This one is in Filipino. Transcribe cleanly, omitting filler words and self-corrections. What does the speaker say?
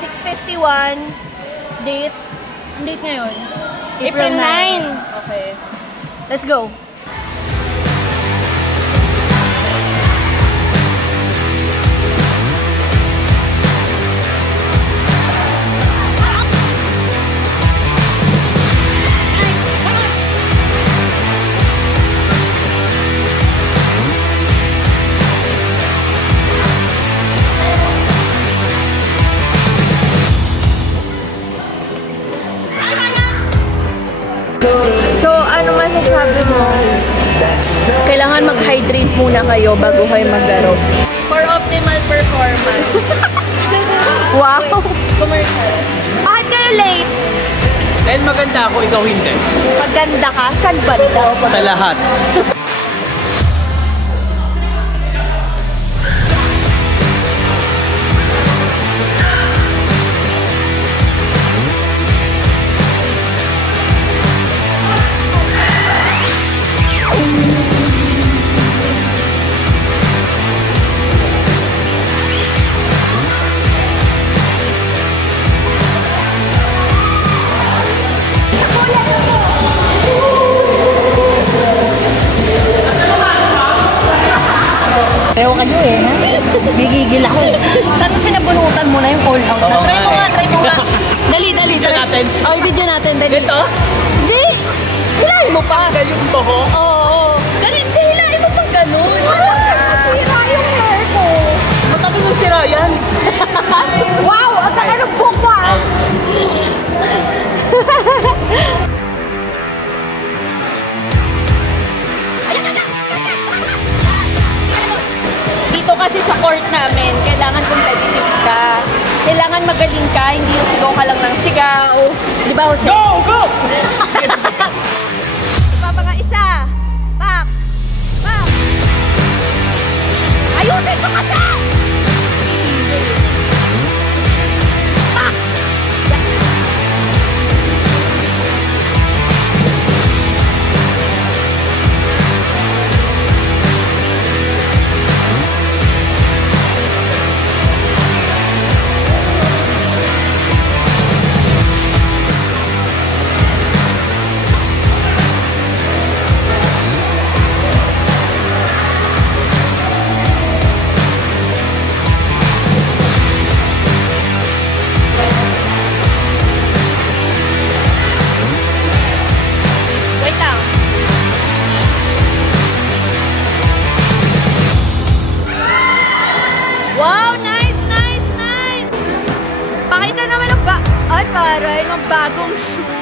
6:51. Date ngayon? April 9. Okay. Let's go. So, ano masasabi mo? Kailangan mag-hydrate muna kayo bago kayo maglaro. For optimal performance. Wow! Commercial. Bakit kayo late? Dahil maganda ako, ikaw hindi. Maganda ka? Saan banda? Sa lahat. Ewan kayo eh, ha? Gigigil ako. Sana sinabunutan mo na yung call out na. Try mo nga. Dali. Video natin. Oh, video natin. Dali. Ito? Hindi. Hilahin mo pa. Yung toho? Oo. Dali, hilahin mo pa ganun. Sira yung hair ko. Matagal yung sira yan. Wow! Ang taga ng book mo ah. Dito kasi sa court namin, kailangan competitive ka. Kailangan magaling ka, hindi yung sigaw ka lang ng sigaw. Di ba, Jose? Go! Go! Ipapanga isa. Pak! Ayusin ko kasi! Pak! Wow! Nice! Pakita naman ang bagong shoe.